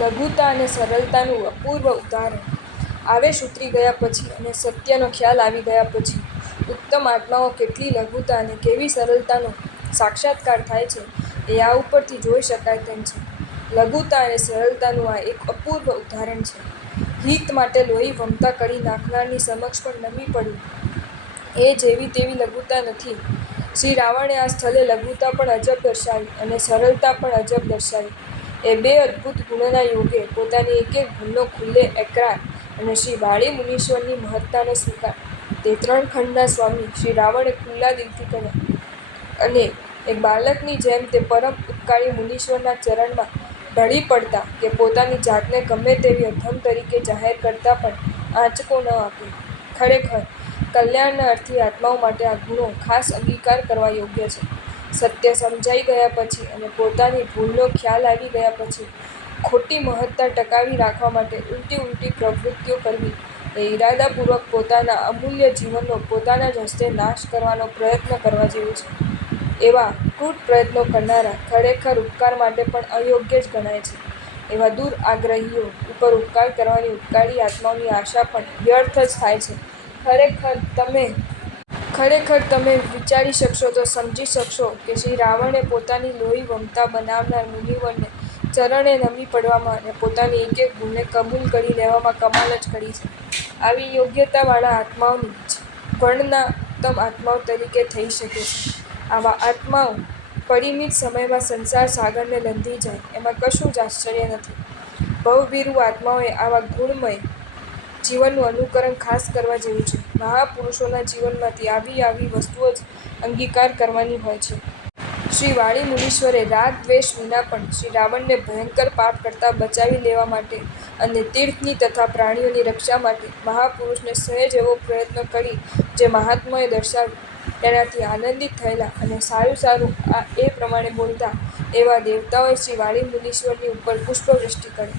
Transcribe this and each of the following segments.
લઘુતા અને સરળતાનું અપૂર્વ ઉદાહરણ. આવેશ ઉતરી ગયા પછી અને સત્યનો ખ્યાલ આવી ગયા પછી ઉત્તમ આત્માઓ કેટલી લઘુતા અને કેવી સરળતાનો સાક્ષાત્કાર થાય છે એ આ ઉપરથી જોઈ શકાય તેમ છે. લઘુતા અને સરળતાનું આ એક અપૂર્વ ઉદાહરણ છે. હિત માટે લોહી વમતા કરી નાખનારની સમક્ષ પણ નમી પડવું એ જેવી તેવી લઘુતા નથી. શ્રી રાવણે આ સ્થળે લઘુતા પણ અજબ દર્શાવી અને સરળતા પણ અજબ દર્શાવી. એ બે અદ્ભુત ગુણોના યોગે પોતાની એક એક ભૂલનો ખુલ્લે એકરાર અને શ્રી વાળી મુનીશ્વરની મહત્તાનો સ્વીકાર તે ત્રણ ખંડના સ્વામી શ્રી રાવણે ખુલ્લા દિલથી કર્યા અને એક બાળકની જેમ તે પરમ ઉપકારી મુનીશ્વરના ચરણમાં ઢળી પડતા કે પોતાની જાતને ગમે તેવી અધમ તરીકે જાહેર કરતા પણ આંચકો ન આપ્યો. ખરેખર કલ્યાણના અર્થી આત્માઓ માટે આ ગુણો ખાસ અંગીકાર કરવા યોગ્ય છે. સત્ય સમજાઈ ગયા પછી અને પોતાની ભૂલનો ખ્યાલ આવી ગયા પછી ખોટી મહત્તા ટકાવી રાખવા માટે ઉલટી પ્રવૃત્તિઓ કરવી એ ઈરાદાપૂર્વક પોતાના અમૂલ્ય જીવનનો પોતાના જ હસ્તે નાશ કરવાનો પ્રયત્ન કરવા જેવું છે. એવા ક્રૂર પ્રયત્નો કરનારા ખરેખર ઉપકાર માટે પણ અયોગ્ય જ ગણાય છે. એવા દુરાગ્રહીઓ ઉપર ઉપકાર કરવાની ઉપકારી આત્માઓની આશા પણ વ્યર્થ જ થાય છે. ખરેખર તમે વિચારી શકશો તો સમજી શકશો કે શ્રી રાવણે પોતાની લોહી વમતા બનાવનાર મુનિવરને ચરણે નમી પડવામાં અને પોતાની એક એક ભૂલને કબૂલ કરી લેવામાં કમાલ જ કરી છે. આવી યોગ્યતાવાળા આત્માઓની જ ગણના ઉત્તમ આત્માઓ તરીકે થઈ શકે છે. આવા આત્માઓ પરિમિત સમયમાં સંસાર સાગરને લંઘી જાય એમાં કશું જ આશ્ચર્ય નથી. ભવભીરુ આત્માઓએ આવા ગુણમય જીવનનું અનુકરણ ખાસ કરવા જેવું છે. મહાપુરુષોના જીવનમાંથી આવી વસ્તુઓ જ અંગીકાર કરવાની હોય છે. શ્રી વાળી મુનીશ્વરે રાગ દ્વેષ વિના પણ શ્રી રાવણને ભયંકર પાપ કરતાં બચાવી લેવા માટે અને તીર્થની તથા પ્રાણીઓની રક્ષા માટે મહાપુરુષને સહેજ એવો પ્રયત્ન કરી જે મહાત્માઓએ દર્શાવ્યું તેનાથી આનંદિત થયેલા અને સારું એ પ્રમાણે બોલતા એવા દેવતાઓએ શ્રી વાળી મુનીશ્વરની ઉપર પુષ્પવૃષ્ટિ કરી.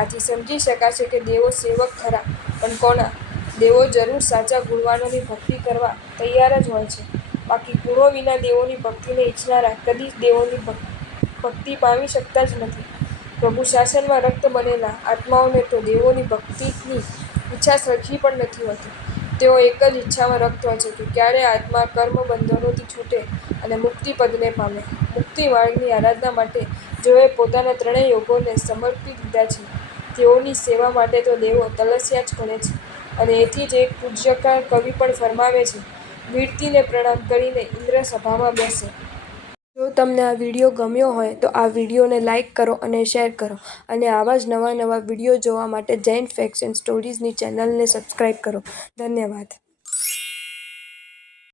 આથી સમજી શકાશે કે દેવો સેવક ખરા પણ કોના? દેવો જરૂર સાચા ગુણવાનોની ભક્તિ કરવા તૈયાર જ હોય છે. બાકી ગુણો વિના દેવોની ભક્તિને ઈચ્છનારા કદી દેવોની ભક્તિ પામી શકતા જ નથી. પ્રભુ શાસનમાં રક્ત બનેલા આત્માઓને તો દેવોની ભક્તિની ઈચ્છા સરખી પણ નથી હોતી. તેઓ એક જ ઈચ્છામાં રક્ત હોય છે કે ક્યારે આત્મા કર્મબંધનોથી છૂટે અને મુક્તિપદને પામે. મુક્તિ માર્ગની આરાધના માટે જેઓએ પોતાના ત્રણેય યોગોને સમર્પી દીધા છે તેઓની સેવા માટે તો દેવો તલસ્યા જ કરે છે. અને એથી જ એક પૂજ્યકાર કવિ પણ ફરમાવે છે, વીરતીને પ્રણામ કરીને ઇન્દ્ર સભામાં બેસે. જો તમને આ વિડીયો ગમ્યો હોય તો આ વિડીયોને લાઇક કરો અને શેર કરો અને આવા જ નવા વિડીયો જોવા માટે જૈન ફેક્ટ્સ એન્ડ સ્ટોરીઝની ચેનલને સબસ્ક્રાઇબ કરો. ધન્યવાદ.